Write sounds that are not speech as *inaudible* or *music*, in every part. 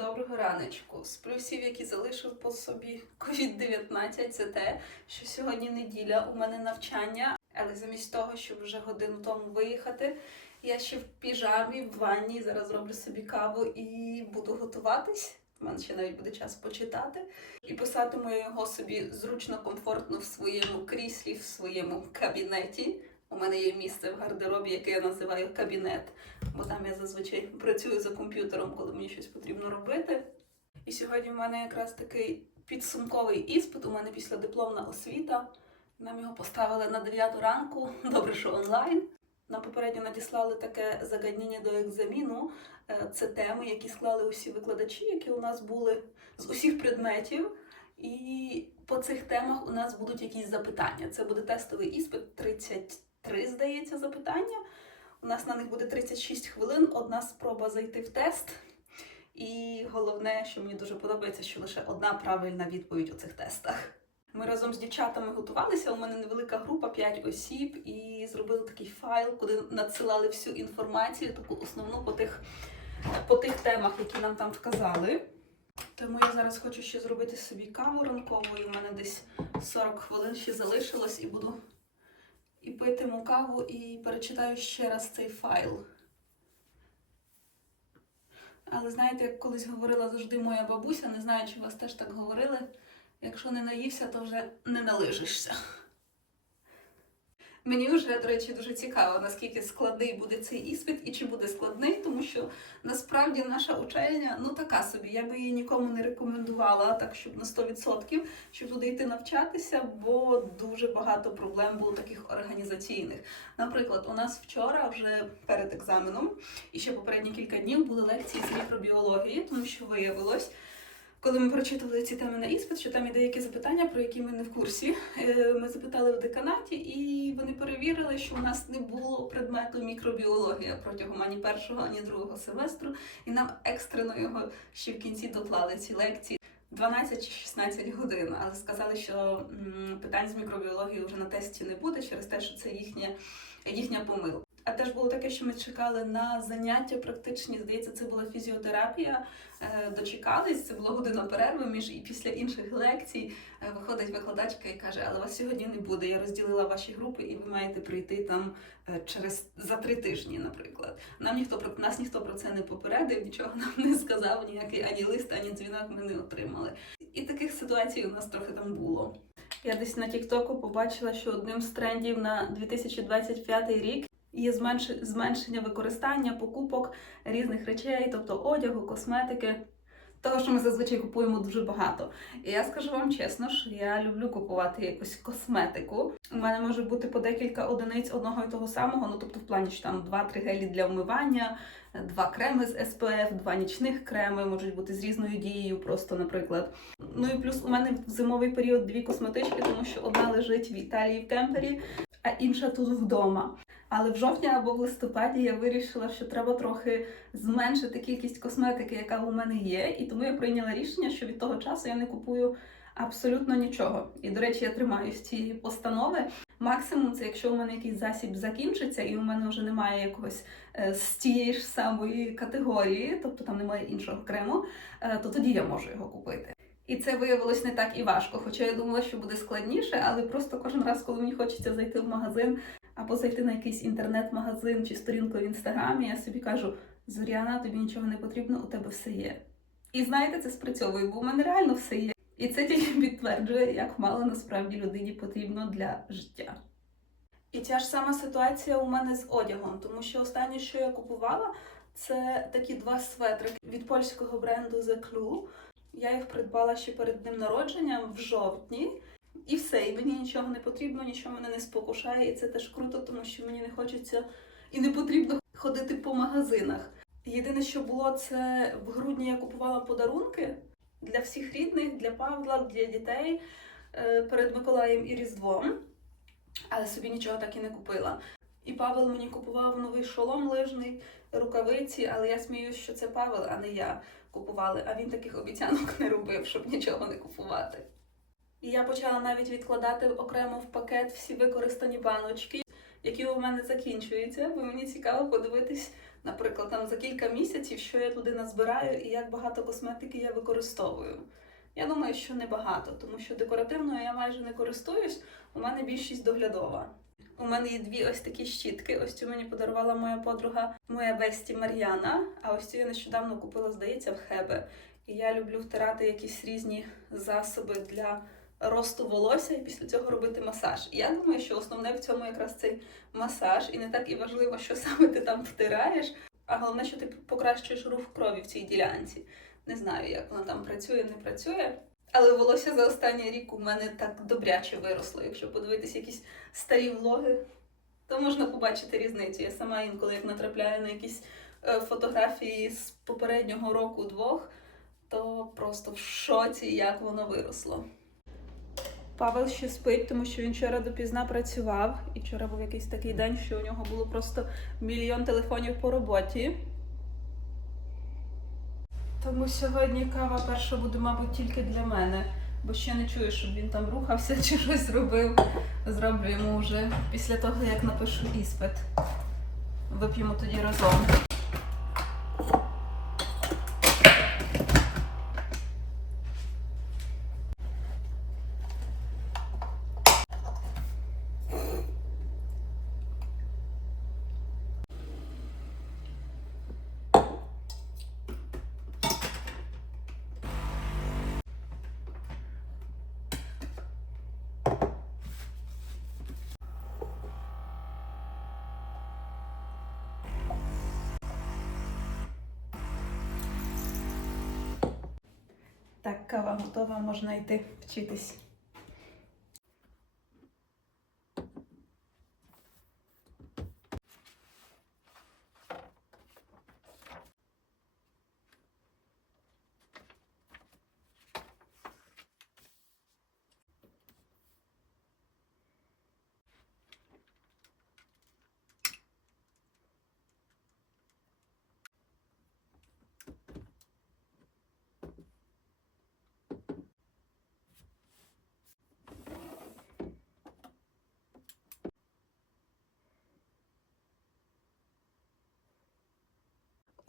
Доброго раночку. З плюсів, які залишив по собі COVID-19, це те, що сьогодні неділя, у мене навчання, але замість того, щоб вже годину тому виїхати, я ще в піжамі, в ванні, зараз зроблю собі каву і буду готуватись. У мене ще навіть буде час почитати. І писатиму його собі зручно, комфортно в своєму кріслі, в своєму кабінеті. У мене є місце в гардеробі, яке я називаю кабінет, бо там я зазвичай працюю за комп'ютером, коли мені щось потрібно робити. І сьогодні в мене якраз такий підсумковий іспит. У мене після дипломна освіта. Нам його поставили на 9 ранку. *laughs* Добре, що онлайн. Нам попередньо надіслали таке загаднення до екзаміну. Е, Це теми, які склали усі викладачі, які у нас були з усіх предметів. І по цих темах у нас будуть якісь запитання. Це буде тестовий іспит 33, здається, запитання. У нас на них буде 36 хвилин, одна спроба зайти в тест. І головне, що мені дуже подобається, що лише одна правильна відповідь у цих тестах. Ми разом з дівчатами готувалися. У мене невелика група, 5 осіб, і зробили такий файл, куди надсилали всю інформацію, таку основну по тих, по тих темах, які нам там вказали. Тому я зараз хочу ще зробити собі каву ранкову, і в мене десь 40 хвилин ще залишилось, і буду і питиму каву, і перечитаю ще раз цей файл. Але знаєте, як колись говорила завжди моя бабуся, не знаю, чи вас теж так говорили. Якщо не наївся, то вже не налижишся. Мені вже, до речі, дуже цікаво, наскільки складний буде цей іспит і чи буде складний, тому що насправді наша учення ну така собі. Я би її нікому не рекомендувала, так щоб на 100%, щоб туди йти навчатися, бо дуже багато проблем було таких організаційних. Наприклад, у нас вчора, вже перед екзаменом, і ще попередні кілька днів були лекції з мікробіології, тому що виявилось. Коли ми прочитували ці теми на іспит, що там є деякі запитання, про які ми не в курсі. Е, Ми запитали в деканаті, і вони перевірили, що у нас не було предмету мікробіологія протягом ані першого, ані другого семестру, і нам екстрено його ще в кінці доклали ці лекції. 12 чи 16 годин, але сказали, що питань з мікробіології вже на тесті не буде через те, що це їхня, їхня помилка. А теж було таке, що ми чекали на заняття практичні. Здається, це була фізіотерапія. Е, Дочекались, це була година перерви між і після інших лекцій. е, Виходить викладачка і каже: Але вас сьогодні не буде. Я розділила ваші групи, і ви маєте прийти там е, через за три тижні, наприклад. Нам ніхто про нас ніхто про це не попередив, нічого нам не сказав, ніякий ані лист, ані дзвінок ми не отримали. І таких ситуацій у нас трохи там було. Я десь на Тіктоку побачила, що одним з трендів на 2025 рік є зменш- зменшення використання покупок різних речей, тобто одягу, косметики. Того, що ми зазвичай купуємо дуже багато. І я скажу вам чесно, що я люблю купувати якусь косметику. У мене може бути по декілька одиниць одного і того самого, ну тобто в плані, що там два-три гелі для вмивання, два креми з SPF, два нічних креми можуть бути з різною дією, просто, наприклад. Ну і плюс у мене в зимовий період дві косметички, тому що одна лежить в Італії в темпері, а інша тут вдома. Але в жовтні або в листопаді я вирішила, що треба трохи зменшити кількість косметики, яка у мене є, і тому я прийняла рішення, що від того часу я не купую абсолютно нічого. І, до речі, я тримаюсь цієї постанови. Максимум, це якщо у мене якийсь засіб закінчиться, і у мене вже немає якогось е, з тієї ж самої категорії, тобто там немає іншого крему, е, то тоді я можу його купити. І це виявилось не так і важко, хоча я думала, що буде складніше, але просто кожен раз, коли мені хочеться зайти в магазин або зайти на якийсь інтернет-магазин чи сторінку в інстаграмі, я собі кажу: Зоряна, тобі нічого не потрібно, у тебе все є. І знаєте, це спрацьовує, бо у мене реально все є. І це тільки підтверджує, як мало насправді людині потрібно для життя. І ця ж сама ситуація у мене з одягом, тому що останнє, що я купувала, це такі два светри від польського бренду The Clue. Я їх придбала ще перед днем народження в жовтні. І все, і мені нічого не потрібно, нічого мене не спокушає, і це теж круто, тому що мені не хочеться і не потрібно ходити по магазинах. Єдине, що було, це в грудні я купувала подарунки для всіх рідних, для Павла, для дітей е, перед Миколаєм і Різдвом, але собі нічого так і не купила. І Павел мені купував новий шолом лижний, рукавиці, але я сміюсь, що це Павел, а не я купували. А він таких обіцянок не робив, щоб нічого не купувати. І я почала навіть відкладати окремо в пакет всі використані баночки, які у мене закінчуються, бо мені цікаво подивитись наприклад, там за кілька місяців, що я туди назбираю і як багато косметики я використовую. Я думаю, що небагато, тому що декоративною я майже не користуюсь, у мене більшість доглядова. У мене є дві ось такі щітки. Ось цю мені подарувала моя подруга, моя бесті Мар'яна. А ось цю я нещодавно купила, здається, в Хебе. І я люблю втирати якісь різні засоби для росту волосся і після цього робити масаж. І я думаю, що основне в цьому якраз цей масаж, і не так і важливо, що саме ти там втираєш, а головне, що ти покращуєш рух крові в цій ділянці. Не знаю, як вона там працює, не працює. Але волосся за останній рік у мене так добряче виросло. Якщо подивитись якісь старі влоги, то можна побачити різницю. Я сама інколи як натрапляю на якісь е, фотографії з попереднього року двох, то просто в шоці, як воно виросло. Павел ще спить, тому що він вчора допізна працював, і вчора був якийсь такий день, що у нього було просто мільйон телефонів по роботі. Тому сьогодні кава перша буде, мабуть, тільки для мене, бо ще не чую, щоб він там рухався чи щось зробив. Зроблю йому вже після того, як напишу іспит. Вип'ємо тоді разом. Так, кава готова, можна йти вчитись.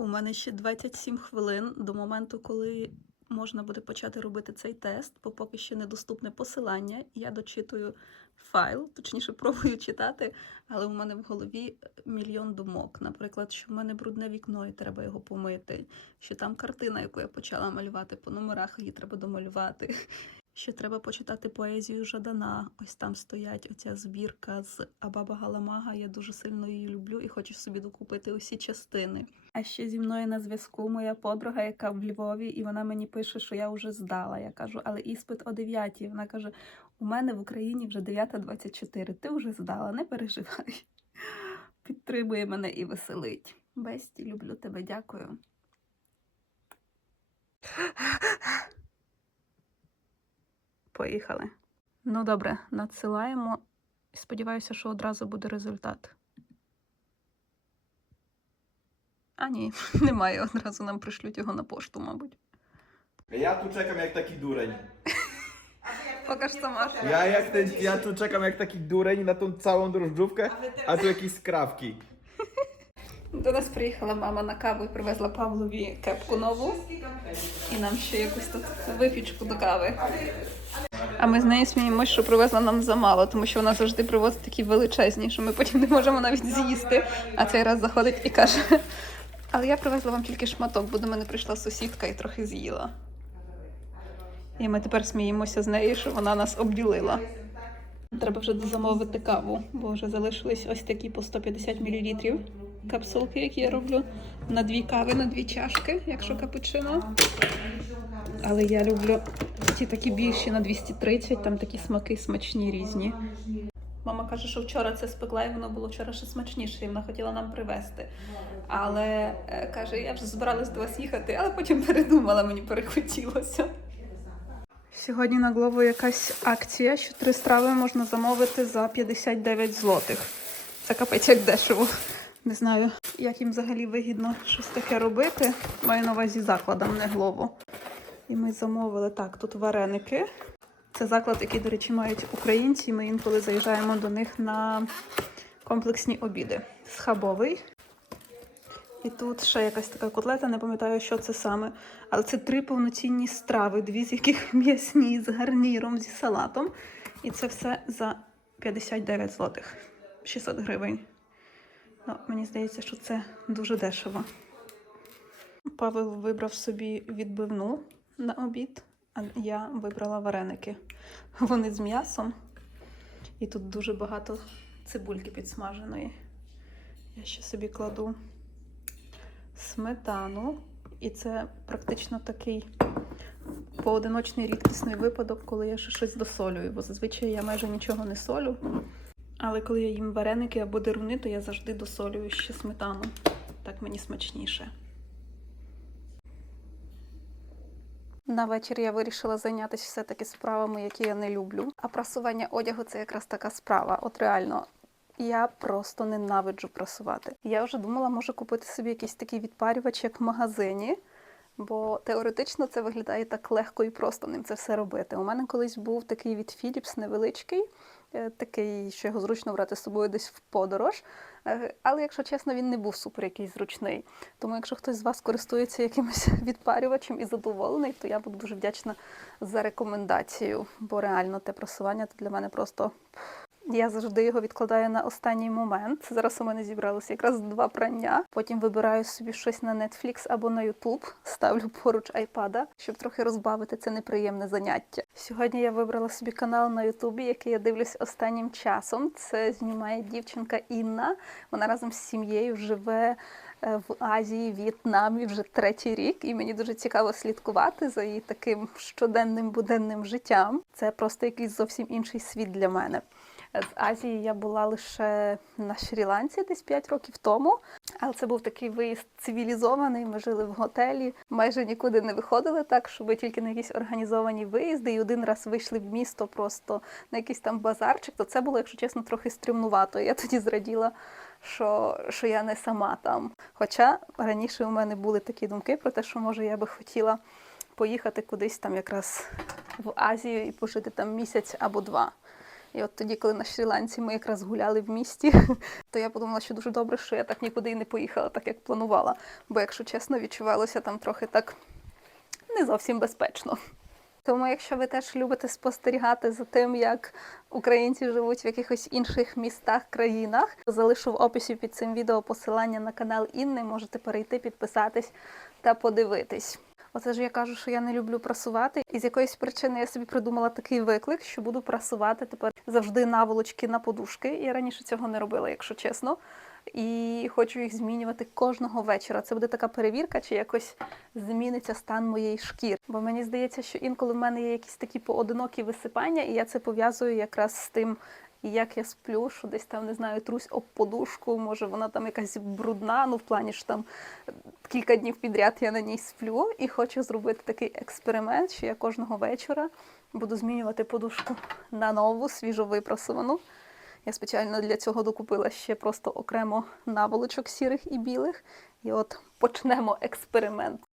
У мене ще 27 хвилин до моменту, коли можна буде почати робити цей тест, бо поки ще недоступне посилання. Я дочитую файл, точніше пробую читати, але у мене в голові мільйон думок. Наприклад, що в мене брудне вікно і треба його помити, що там картина, яку я почала малювати по номерах, її треба домалювати. Ще треба почитати поезію Жадана. Ось там стоять оця збірка з Абаба Галамага. Я дуже сильно її люблю і хочу собі докупити усі частини. А ще зі мною на зв'язку моя подруга, яка в Львові, і вона мені пише, що я вже здала. Я кажу, але іспит о 9. Вона каже: у мене в Україні вже 9.24. Ти вже здала, не переживай. *laughs* Підтримує мене і веселить. Бесті, люблю тебе, дякую. Поїхали. Ну добре, надсилаємо. Сподіваюся, що одразу буде результат. А ні, *laughs* немає. Одразу нам пришлють його на пошту, мабуть. Ja tu czekam jak taki dureń. Покаж сама. Ja jak ten, ja tu czekam jak taki dureń na tą całą drożdżówkę, a tu jakieś skrawki. До нас приїхала мама на каву і привезла Павлові кепку нову. І нам ще якусь тут випічку до кави. А ми з нею сміємося, що привезла нам замало, тому що вона завжди привозить такі величезні, що ми потім не можемо навіть з'їсти. А цей раз заходить і каже: Але я привезла вам тільки шматок, бо до мене прийшла сусідка і трохи з'їла. І ми тепер сміємося з нею, що вона нас обділила. Треба вже замовити каву, бо вже залишились ось такі по 150 мл капсулки, які я роблю на дві кави, на дві чашки, якщо капучино. Але я люблю ті такі більші на 230, там такі смаки смачні різні. Мама каже, що вчора це спекла, і воно було вчора ще смачніше, і вона хотіла нам привезти. Але е, каже, я вже збиралась до вас їхати, але потім *laughs* передумала, мені перехотілося. Сьогодні на Глову якась акція, що три страви можна замовити за 59 злотих. Це капець як дешево. Не знаю, як їм взагалі вигідно щось таке робити. Маю на увазі закладам, не Глову. І ми замовили так, тут вареники. Це заклад, який, до речі, мають українці. Ми інколи заїжджаємо до них на комплексні обіди. Схабовий. І тут ще якась така котлета, не пам'ятаю, що це саме. Але це три повноцінні страви, дві з яких *laughs* м'ясні з гарніром, зі салатом. І це все за 59 злотих, 600 гривень. Ну, мені здається, що це дуже дешево. Павел вибрав собі відбивну на обід, а я вибрала вареники. Вони з м'ясом. І тут дуже багато цибульки підсмаженої. Я ще собі кладу сметану. І це практично такий поодиночний рідкісний випадок, коли я ще щось досолюю, бо зазвичай я майже нічого не солю. Але коли я їм вареники або деруни, то я завжди досолюю ще сметану. Так мені смачніше. На вечір я вирішила зайнятися все-таки справами, які я не люблю. А прасування одягу це якраз така справа. От реально, я просто ненавиджу прасувати. Я вже думала, може купити собі якийсь такий відпарювач, як в магазині. Бо теоретично це виглядає так легко і просто ним це все робити. У мене колись був такий від Philips невеличкий, е, такий, що його зручно брати з собою десь в подорож. Е, Але, якщо чесно, він не був супер якийсь зручний. Тому, якщо хтось з вас користується якимось *laughs* відпарювачем і задоволений, то я буду дуже вдячна за рекомендацію. Бо реально те просування для мене просто. Я завжди його відкладаю на останній момент. Зараз у мене зібралося якраз два прання. Потім вибираю собі щось на Netflix або на YouTube, ставлю поруч айпада, щоб трохи розбавити це неприємне заняття. Сьогодні я вибрала собі канал на Ютубі, який я дивлюсь останнім часом. Це знімає дівчинка Інна. Вона разом з сім'єю живе е, в Азії, В'єтнамі вже третій рік, і мені дуже цікаво слідкувати за її таким щоденним буденним життям. Це просто якийсь зовсім інший світ для мене. З Азії я була лише на Шрі-Ланці десь 5 років тому, але це був такий виїзд цивілізований. Ми жили в готелі, майже нікуди не виходили так, щоб тільки на якісь організовані виїзди. І один раз вийшли в місто просто на якийсь там базарчик. То це було, якщо чесно, трохи стрімнувато. Я тоді зраділа, що, що я не сама там. Хоча раніше у мене були такі думки про те, що може я би хотіла поїхати кудись там якраз в Азію і пожити там місяць або два. І от тоді, коли на Шрі-Ланці ми якраз гуляли в місті, *laughs* то я подумала, що дуже добре, що я так нікуди і не поїхала, так як планувала. Бо, якщо чесно, відчувалося там трохи так не зовсім безпечно. Тому, якщо ви теж любите спостерігати за тим, як українці живуть в якихось інших містах, країнах, то залишу в описі під цим відео посилання на канал Інни. Можете перейти, підписатись та подивитись. Оце ж я кажу, що я не люблю прасувати. І з якоїсь причини я собі придумала такий виклик, що буду прасувати тепер завжди наволочки на подушки. Я раніше цього не робила, якщо чесно. І хочу їх змінювати кожного вечора. Це буде така перевірка, чи якось зміниться стан моєї шкіри. Бо мені здається, що інколи в мене є якісь такі поодинокі висипання, і я це пов'язую якраз з тим, як я сплю, що десь там не знаю, трусь об подушку, може вона там якась брудна, ну в плані ж там кілька днів підряд я на ній сплю і хочу зробити такий експеримент, що я кожного вечора буду змінювати подушку на нову, свіжо свіжовипрасувану. Я спеціально для цього докупила ще просто окремо наволочок сірих і білих. І от почнемо експеримент.